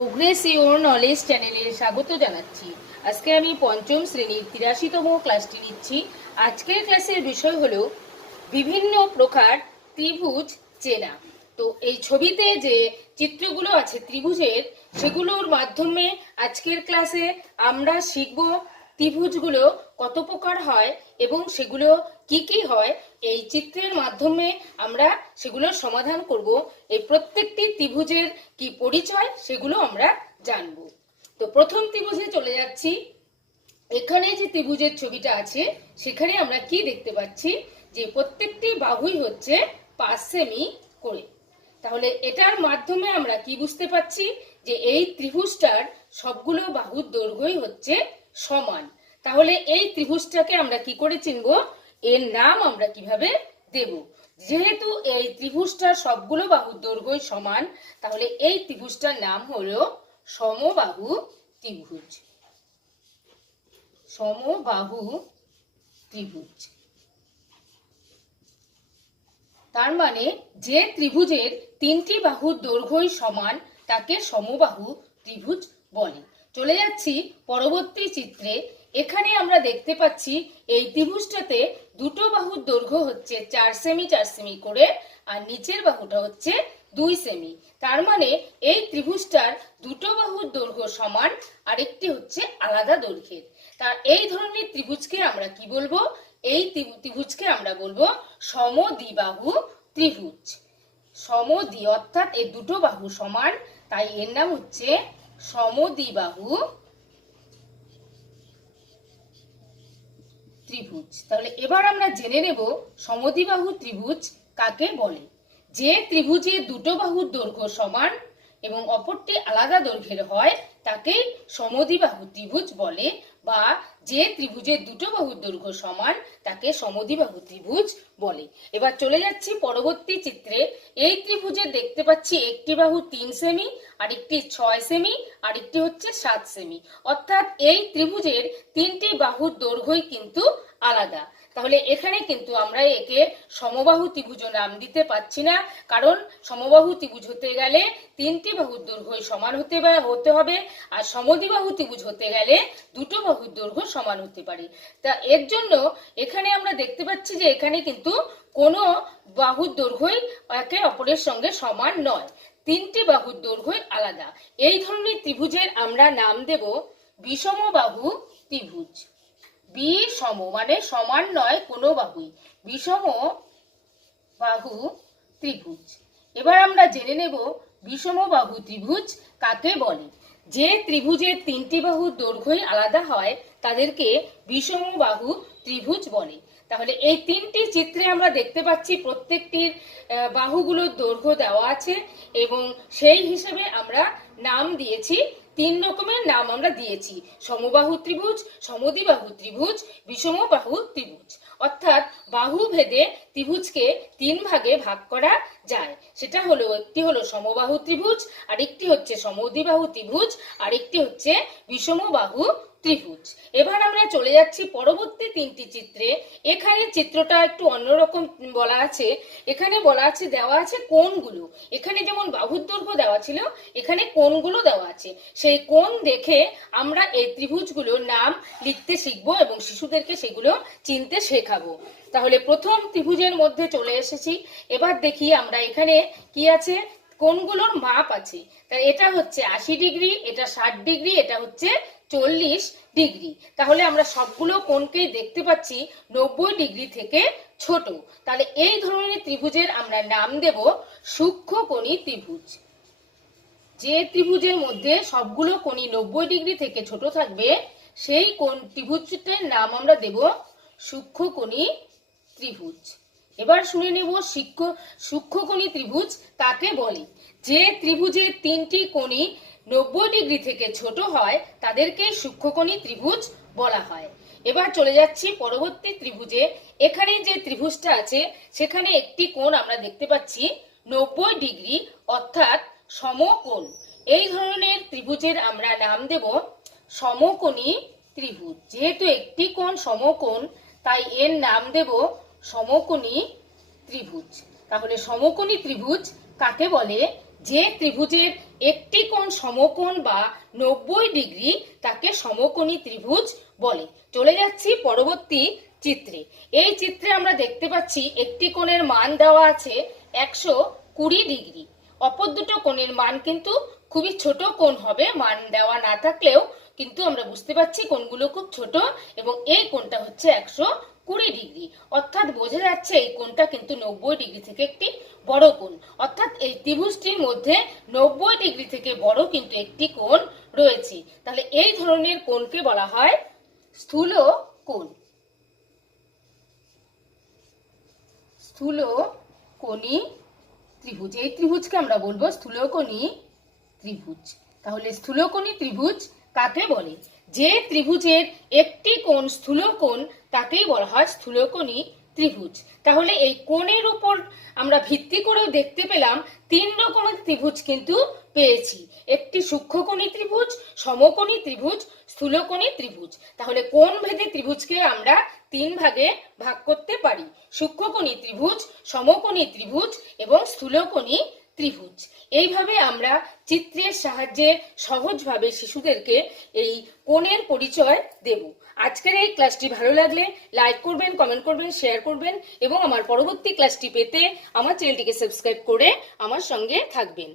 Progress your knowledge চ্যানেলে স্বাগত জানাচ্ছি। আজকে আমি পঞ্চম শ্রেণীর ৮৩তম ক্লাসটি নিচ্ছি। আজকের ক্লাসের বিষয় হলো বিভিন্ন প্রকার ত্রিভুজ চেনা। তো এই ছবিতে যে চিত্রগুলো আছে ত্রিভুজের, সেগুলোর মাধ্যমে আজকের ক্লাসে আমরা শিখব ত্রিভুজগুলো কত প্রকার হয় এবং সেগুলো কি কি হয়। এই চিত্রের মাধ্যমে আমরা সেগুলোর সমাধান করব। এই প্রত্যেকটি ত্রিভুজের কি পরিচয় সেগুলো আমরা জানব। তো প্রথম ত্রিভুজে চলে যাচ্ছি। এখানে যে ত্রিভুজের ছবিটা আছে সেখানে আমরা কি দেখতে পাচ্ছি যে প্রত্যেকটি বাহুই হচ্ছে 5 সেমি করে। তাহলে এটার মাধ্যমে আমরা কি বুঝতে পাচ্ছি যে এই ত্রিভুজটার সবগুলো বাহুর দৈর্ঘ্যই হচ্ছে সমান। তাহলে এই ত্রিভুজটাকে আমরা কি করে চিনব, এর নাম আমরা কিভাবে দেব? যেহেতু এই ত্রিভুজটার সবগুলো বাহুর দৈর্ঘ্যই সমান, তাহলে এই ত্রিভুজটার নাম হলো সমবাহু ত্রিভুজ। সমবাহু ত্রিভুজ তার মানে যে ত্রিভুজের তিনটি বাহুর দৈর্ঘ্যই সমান তাকে সমবাহু ত্রিভুজ বলে। চলে যাচ্ছি পরবর্তী চিত্রে। এখানে আমরা দেখতে পাচ্ছি এই ত্রিভুজটাতে দুটো বাহুর দৈর্ঘ্য হচ্ছে 4 সেমি 4 সেমি করে, আর নিচের বাহুটা হচ্ছে 2 সেমি। তার মানে এই ত্রিভুজটার দুটো বাহুর দৈর্ঘ্য সমান, আরেকটি হচ্ছে আলাদা দৈর্ঘ্যের। তা এই ধরনের ত্রিভুজকে আমরা কি বলবো? এই ত্রিভুজকে আমরা বলবো সমদ্বিবাহু ত্রিভুজ। সমদ্বি অর্থাৎ এই দুটো বাহু সমান, তাই এর নাম হচ্ছে সমদ্বিবাহু ত্রিভুজ। তাহলে এবার আমরা জেনে নেব সমদ্বিবাহু ত্রিভুজ কাকে বলে। যে ত্রিভুজে দুটো বাহুর দৈর্ঘ্য সমান এবং অপরটি আলাদা দৈর্ঘ্যের হয় তাকে সমদ্বিবাহু ত্রিভুজ বলে, বা যে ত্রিভুজের দুটো বাহুর দৈর্ঘ্য সমান তাকে সমদ্বিবাহু ত্রিভুজ বলে। এবার চলে যাচ্ছি পরবর্তী চিত্রে। এই ত্রিভুজে দেখতে পাচ্ছি একটি বাহু 3 সেমি, আরেকটি 6 সেমি, আরেকটি হচ্ছে 7 সেমি। অর্থাৎ এই ত্রিভুজের তিনটি বাহুর দৈর্ঘ্যই কিন্তু আলাদা। তাহলে এখানে কিন্তু আমরা একে সমবাহু ত্রিভুজ নাম দিতে পারছি না, কারণ সমবাহু ত্রিভুজ হতে গেলে তিনটি বাহুর দৈর্ঘ্য সমান হতে হবে, আর সমদ্বিবাহু ত্রিভুজ হতে গেলে দুটো বাহুর দৈর্ঘ্য সমান হতে পারে। তা এর জন্য এখানে আমরা দেখতে পাচ্ছি যে এখানে কিন্তু কোনো বাহুর দৈর্ঘ্যই একে অপরের সঙ্গে সমান নয়, তিনটি বাহুর দৈর্ঘ্যই আলাদা। এই ধরনের ত্রিভুজের আমরা নাম দেব বিষমবাহু ত্রিভুজ। বিষম মানে সমান নয় কোনো বাহুই, বিষম বাহু ত্রিভুজ। এবার আমরা জেনে নেব বিষমবাহু ত্রিভুজ কাকে বলে। যে ত্রিভুজের তিনটি বাহুর দৈর্ঘ্যই আলাদা হয় তাদেরকে বিষমবাহু ত্রিভুজ বলে। তাহলে এই তিনটি চিত্রে আমরা দেখতে পাচ্ছি প্রত্যেকটির বাহুগুলোর দৈর্ঘ্য দেওয়া আছে এবং সেই হিসেবে আমরা নাম দিয়েছি, 3 রকমের নাম আমরা দিয়েছি: সমবাহু ত্রিভুজ, সমদ্বিবাহু ত্রিভুজ, বিষমবাহু ত্রিভুজ। অর্থাৎ বাহু ভেদে ত্রিভুজকে 3 ভাগে ভাগ করা যায়। সেটা হলো, একটি হলো সমবাহু ত্রিভুজ, আরেকটি হচ্ছে সমদ্বিবাহু ত্রিভুজ, আরেকটি হচ্ছে বিষমবাহু ত্রিভুজ। এবার আমরা চলে যাচ্ছি পরবর্তী 3টি চিত্রে। এখানে চিত্রটা একটু অন্যরকম বলা আছে। এখানে বলা আছে, দেওয়া আছে কোণগুলো। এখানে যেমন বাহুর দৈর্ঘ্য দেওয়া ছিল, এখানে কোণগুলো দেওয়া আছে। সেই কোণ দেখে আমরা এই ত্রিভুজগুলোর নাম লিখতে শিখবো এবং শিশুদেরকে সেগুলো চিনতে শেখাবো। তাহলে প্রথম ত্রিভুজের মধ্যে চলে এসেছি। এবার দেখি আমরা এখানে কি আছে। কোণগুলোর মাপ আছে। তাই এটা হচ্ছে 80 ডিগ্রি, এটা 60 ডিগ্রি, এটা হচ্ছে 40 ডিগ্রি। তাহলে আমরা সবগুলো কোণকেই দেখতে পাচ্ছি 90 ডিগ্রি থেকে ছোট। তাহলে এই ধরনের ত্রিভুজের আমরা নাম দেব সূক্ষ্মকোণী ত্রিভুজ। যে ত্রিভুজের মধ্যে সবগুলো কোণই 90 ডিগ্রি থেকে ছোট থাকবে সেই কোণ ত্রিভুজটার নাম আমরা দেব সূক্ষ্মকোণী ত্রিভুজ। এবার শুনে নেব সূক্ষ্মকোণী ত্রিভুজ কাকে বলে। যে ত্রিভুজের তিনটি কোণই 90 ডিগ্রি থেকে ছোট হয় তাদেরকে সূক্ষ্মকোণী ত্রিভুজ বলা হয়। এবার চলে যাচ্ছি পরবর্তী ত্রিভুজে। এখানে যে ত্রিভুজটা আছে সেখানে একটি কোণ আমরা দেখতে পাচ্ছি 90 ডিগ্রি, অর্থাৎ সমকোণ। এই ধরনের ত্রিভুজের আমরা নাম দেব সমকোণী ত্রিভুজ। যেহেতু একটি কোণ সমকোণ তাই এর নাম দেব সমকোণী ত্রিভুজ। তাহলে সমকোণী ত্রিভুজ কাকে বলে? যে ত্রিভুজের একটি কোণ সমকোণ বা 90 ডিগ্রি তাকে সমকোণী ত্রিভুজ বলে। চলে যাচ্ছি পরবর্তী চিত্রে। এই চিত্রে আমরা দেখতে পাচ্ছি একটি কোণের মান দেওয়া আছে 120 ডিগ্রি। অপর দুটো কোণের মান কিন্তু খুবই ছোট কোণ হবে, মান দেওয়া না থাকলেও কিন্তু আমরা বুঝতে পারছি কোণগুলো খুব ছোট এবং এই কোণটা হচ্ছে 120 ডিগ্রি। অর্থাৎ বোঝা যাচ্ছে এই কোণটা কিন্তু 90 ডিগ্রি থেকে একটি বড় কোণ। অর্থাৎ এই ত্রিভুজটির মধ্যে 90 ডিগ্রি থেকে বড় কিন্তু একটি কোণ রয়েছে। তাহলে এই ধরনের কোণকে বলা হয় স্থূল কোণ। স্থূলকোণী ত্রিভুজ, এই ত্রিভুজকে আমরা বলবো স্থূলকোণী ত্রিভুজ। তাহলে স্থূলকোণী ত্রিভুজ কাকে বলে? যে ত্রিভুজের একটি কোণ স্থূল কোণ তাকেই বলা হয় স্থূলকোণী ত্রিভুজ। তাহলে এই কোণের উপর আমরা ভিত্তি করেও দেখতে পেলাম 3 রকমের ত্রিভুজ কিন্তু পেয়েছি। একটি সূক্ষ্মকোণী ত্রিভুজ, সমকোণী ত্রিভুজ, স্থূলকোণী ত্রিভুজ। তাহলে কোণ ভেদে ত্রিভুজকে আমরা 3 ভাগে ভাগ করতে পারি: সূক্ষ্মকোণী ত্রিভুজ, সমকোণী ত্রিভুজ এবং স্থূলকোণী ত্রিভুজ। এইভাবে আমরা চিত্রের সাহায্যে সহজভাবে শিশুদেরকে এই কোণের পরিচয় দেব। আজকের এই ক্লাসটি ভালো লাগলে লাইক করবেন, কমেন্ট করবেন, শেয়ার করবেন এবং আমার পরবর্তী ক্লাসটি পেতে আমার চ্যানেলটিকে সাবস্ক্রাইব করে আমার সঙ্গে থাকবেন।